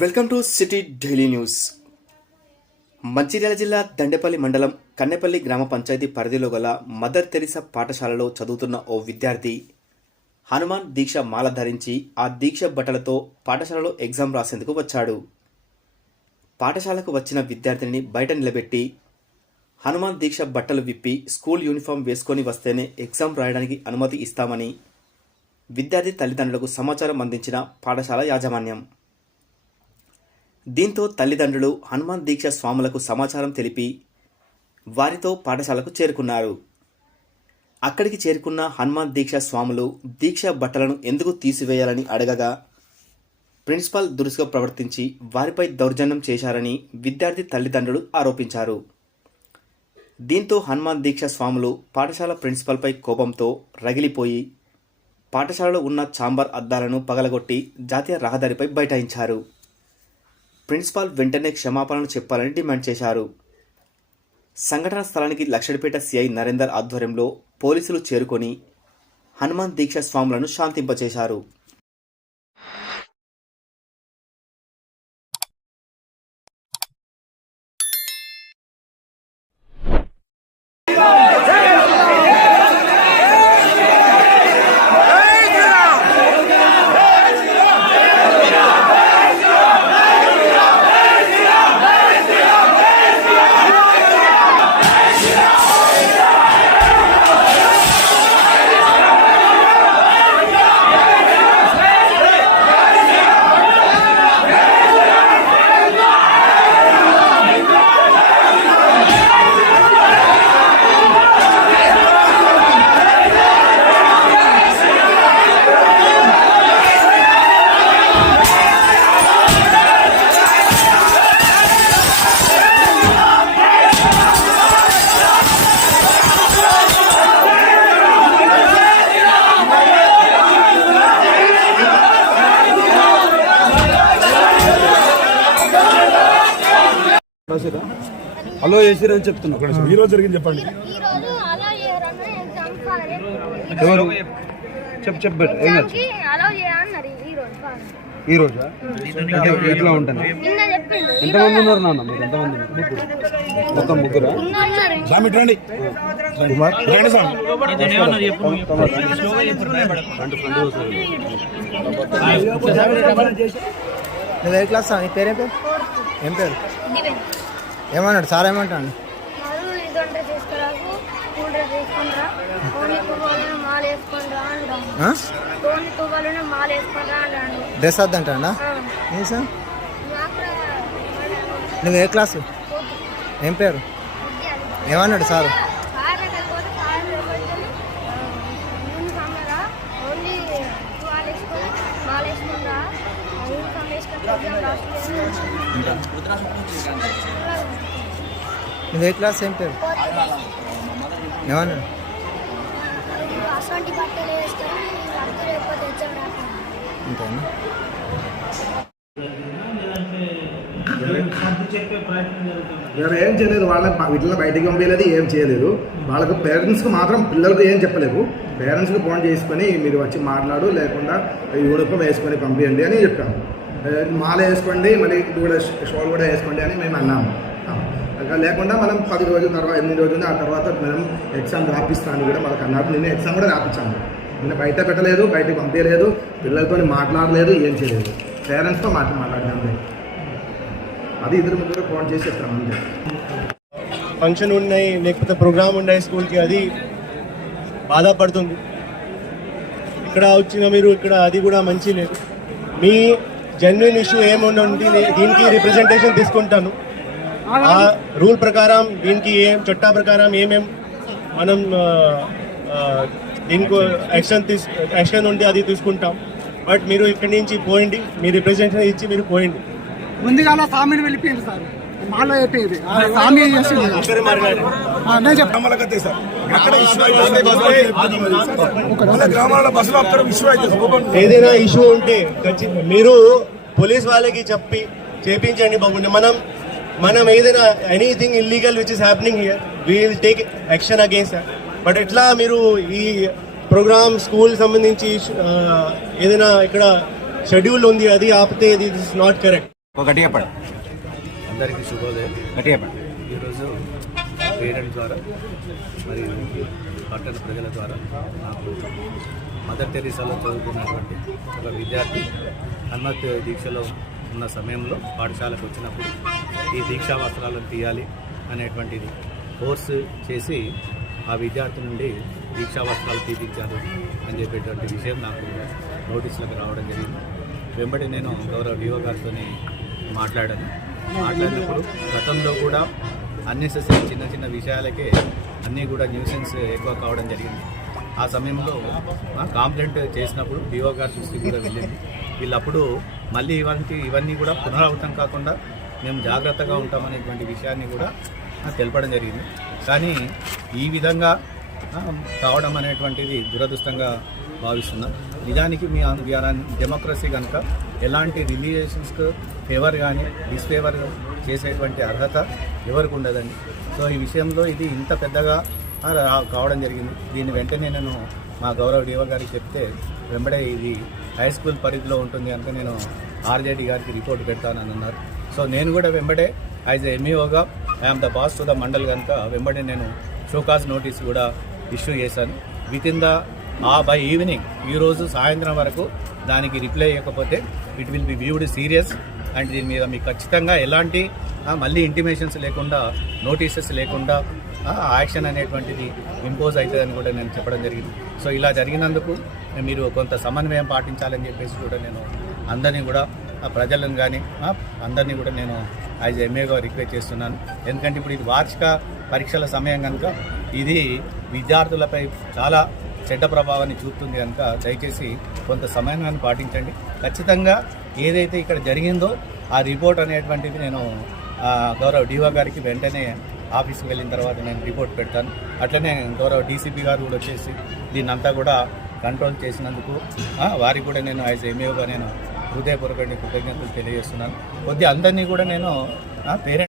Welcome to city daily news. Mancherial జిల్లా దండేపల్లి మండలం కన్నెపల్లి గ్రామ పంచాయతీ పరిధిలో గల మదర్ తెరిసా పాఠశాలలో చదువుతున్న ఓ విద్యార్థి హనుమాన్ దీక్ష మాల ధరించి ఆ దీక్ష బట్టలతో పాఠశాలలో ఎగ్జామ్ రాసేందుకు వచ్చాడు. పాఠశాలకు వచ్చిన విద్యార్థిని బయట నిలబెట్టి హనుమాన్ దీక్ష బట్టలు విప్పి స్కూల్ యూనిఫామ్ వేసుకొని వస్తేనే ఎగ్జామ్ రాయడానికి అనుమతి ఇస్తామని విద్యార్థి తల్లిదండ్రులకు సమాచారం అందించిన పాఠశాల యాజమాన్యం. దీంతో తల్లిదండ్రులు హనుమాన్ దీక్ష స్వాములకు సమాచారం తెలిపి వారితో పాఠశాలకు చేరుకున్నారు. అక్కడికి చేరుకున్న హనుమాన్ దీక్ష స్వాములు దీక్ష బట్టలను ఎందుకు తీసివేయాలని అడగగా ప్రిన్సిపాల్ దురుసుగా ప్రవర్తించి వారిపై దౌర్జన్యం చేశారని విద్యార్థి తల్లిదండ్రులు ఆరోపించారు. దీంతో హనుమాన్ దీక్ష స్వాములు పాఠశాల ప్రిన్సిపాల్పై కోపంతో రగిలిపోయి పాఠశాలలో ఉన్న చాంబర్ అద్దాలను పగలగొట్టి జాతీయ రహదారిపై బైఠాయించారు. ప్రిన్సిపాల్ వెంటనే క్షమాపణలు చెప్పాలని డిమాండ్ చేశారు. సంఘటన స్థలానికి లక్షడిపేట సిఐ నరేందర్ ఆధ్వర్యంలో పోలీసులు చేరుకొని హనుమాన్ దీక్ష స్వాములను శాంతింపచేశారు. రాసిరా? హలో చేసిరని చెప్తున్నా. ఈ రోజు జరిగింది చెప్పండి. ఈ రోజు అలా చేయరని ఎగ్జామ్ ఫాదర్ ఎవరు? చెప్పు చెప్పు బెటర్. ఏం కాదు. కి అలౌ చేయన్నారు ఈ రోజు ఎట్లా ఉంటాను ఎంతమంది ఉన్నారు నాన్న? మీరు ఎంతమంది? ముగ్గురు. మొత్తం ముగ్గురా? రండి. కుమార్? రండి స్వామి నువ్వు ఏ క్లాస్ నీ పేరేం పేరు ఏం పేరు? దివెన్. ఏమన్నాడు సార్ ఏమంటాడు డ్రెస్ వద్దంటాడా ఏం సార్ నువ్వు ఏ క్లాసు ఏం పేరు ఏమన్నాడు సారు ఓన్లీ నువ్వు ఏ క్లాస్ ఏం పేరు? రాకుండా. అంతేనా? మేము ఏం చేయలేదు వాళ్ళని వీటిలో బయటకి పంపించలేదు ఏం చేయలేదు. వాళ్ళకు పేరెంట్స్కి మాత్రం పిల్లలకు ఏం చెప్పలేదు. పేరెంట్స్కి ఫోన్ చేసుకొని మీరు వచ్చి మాట్లాడు లేకుండా యూనిఫామ్ వేసుకొని పంపించండి అని చెప్పాము. మాల వేసుకోండి మళ్ళీ ఇది కూడా షోల్ కూడా వేసుకోండి అని మేము అన్నాము. ఇంకా లేకుండా మనం పది రోజుల తర్వాత ఎనిమిది రోజులు ఆ తర్వాత మనం ఎగ్జామ్ రాపిస్తాను కూడా మనకు అన్నారు. నిన్న ఎగ్జామ్ కూడా రాపించాము నిన్న బయట పెట్టలేదు బయటకు పంపించలేదు పిల్లలతో మాట్లాడలేదు ఏం చేయలేదు. పేరెంట్స్తో మాట లేదు అది ఇద్దరు ముగ్గురు ఫోన్ చేసి చెప్తాం అంతే ఫంక్షన్ ఉన్నాయి లేకపోతే ప్రోగ్రామ్ ఉన్నాయి స్కూల్కి అది బాధపడుతుంది. ఇక్కడ వచ్చిన మీరు ఇక్కడ అది కూడా మంచి లేదు. మీ జెన్యున్ ఇష్యూ ఏముంది దీనికి రిప్రజెంటేషన్ తీసుకుంటాను. ఆ రూల్ ప్రకారం దీనికి ఏం చట్టా ప్రకారం ఏమేం మనం దీనికి యాక్షన్ తీసు యాక్షన్ ఉంటే అది తీసుకుంటాం. బట్ మీరు ఇక్కడి నుంచి పోయండి మీ రిప్రజెంటేషన్ ఇచ్చి మీరు పోయండి ముందుగా స్వామిని వెళ్ళిపోయింది సార్. మాలో ఆ స్వామి చేసింది. నేను సార్. అక్కడ గ్రామాల బస్సులో అక్కడ ఇష్యూ అయితే ఓపెన్ ఏదైనా ఇష్యూ ఉంటే మీరు పోలీస్ వాళ్ళకి చెప్పి చేపించండి బాగుండే మనం మనం ఏదైనా anything illegal which is happening here we will take action against but ఎట్లా మీరు ఈ ప్రోగ్రామ్ స్కూల్ సంబంధించి ఏదైనా ఇక్కడ షెడ్యూల్ ఉంది అది ఆపితే ఇది ఇస్ నాట్ కరెక్ట్ గట్టి చెప్పండి అందరికీ శుభోదయం. గట్టి చెప్పండి ఈరోజు పేరెంట్ ద్వారా మరియు పట్టణ ప్రజల ద్వారా నాకు మదర్ టెరీసాలో చదువుకున్నటువంటి ఒక విద్యార్థి హనుమత్ దీక్షలో ఉన్న సమయంలో పాఠశాలకు వచ్చినప్పుడు ఈ దీక్షా వస్త్రాలను తీయాలి అనేటువంటిది కోర్సు చేసి ఆ విద్యార్థి నుండి దీక్షా వస్త్రాలు తీపించాలి అని చెప్పేటువంటి విషయం నాకు నోటీసులకు రావడం జరిగింది. వెంబడి నేను గౌరవ డిఓ గారితో మాట్లాడాను. మాట్లాడినప్పుడు గతంలో కూడా అన్నెసెసరీ చిన్న చిన్న విషయాలకే అన్నీ కూడా న్యూసెన్స్ ఎక్కువ కావడం జరిగింది. ఆ సమయంలో కాంప్లైంట్ చేసినప్పుడు డిఓ గారి దృష్టికి కూడా వెళ్ళింది. వీళ్ళప్పుడు మళ్ళీ ఇవంటి ఇవన్నీ కూడా పునరావృతం కాకుండా మేము జాగ్రత్తగా ఉంటామనేటువంటి విషయాన్ని కూడా తెలపడం జరిగింది. కానీ ఈ విధంగా కావడం అనేటువంటిది దురదృష్టంగా భావిస్తున్నాం నిజానికి మీ వీఆర్ డెమోక్రసీ కనుక ఎలాంటి రిలీజియన్స్కు ఫేవర్ కానీ డిస్ఫేవర్ చేసేటువంటి అర్హత ఎవరికి ఉండదండి. సో ఈ విషయంలో ఇది ఇంత పెద్దగా కావడం జరిగింది. దీన్ని వెంటనే నేను మా గౌరవ డిఓ గారికి చెప్తే వెంబడే ఇది హై స్కూల్ పరిధిలో ఉంటుంది కనుక నేను ఆర్జేడి గారికి రిపోర్ట్ పెడతానని అన్నారు సో నేను కూడా వెంబడే as ఎంఈఓగా I'm the boss to the mandal కనుక వెంబడే నేను షోకాజ్ నోటీస్ కూడా ఇష్యూ చేశాను. With in the uh by evening ఈరోజు సాయంత్రం వరకు దానికి రిప్లై ఇవ్వకపోతే it will be viewed serious and దీని మీద మీకు ఖచ్చితంగా ఎలాంటి మళ్ళీ ఇంటిమేషన్స్ లేకుండా నోటీసెస్ లేకుండా యాక్షన్ అనేటువంటిది ఇంపోజ్ అవుతుందని కూడా నేను చెప్పడం జరిగింది. సో ఇలా జరిగినందుకు మీరు కొంత సమన్వయం పాటించాలని చెప్పేసి కూడా నేను అందరినీ కూడా ఆ, ప్రజలను కానీ అందరినీ కూడా నేను యాజ్ ఎంఏగా రిక్వెస్ట్ చేస్తున్నాను. ఎందుకంటే ఇప్పుడు ఇది వార్షిక పరీక్షల సమయం కనుక ఇది విద్యార్థులపై చాలా చెడ్డ ప్రభావాన్ని చూపుతుంది కనుక దయచేసి కొంత సమయాన్ని పాటించండి. ఖచ్చితంగా ఏదైతే ఇక్కడ జరిగిందో ఆ రిపోర్ట్ అనేటువంటిది నేను గౌరవ డివో గారికి వెంటనే ఆఫీస్కి వెళ్ళిన తర్వాత నేను రిపోర్ట్ పెడతాను. అట్లనే గౌరవ డీసీపీ గారు కూడా వచ్చేసి దీన్ని అంతా కూడా కంట్రోల్ చేసినందుకు వారికి కూడా నేను యాజ్ ఎంఏగా నేను హృదయపూర్వకంగా కృతజ్ఞతలు తెలియజేస్తున్నాను. కొద్ది అందరినీ కూడా నేను పేరెంట్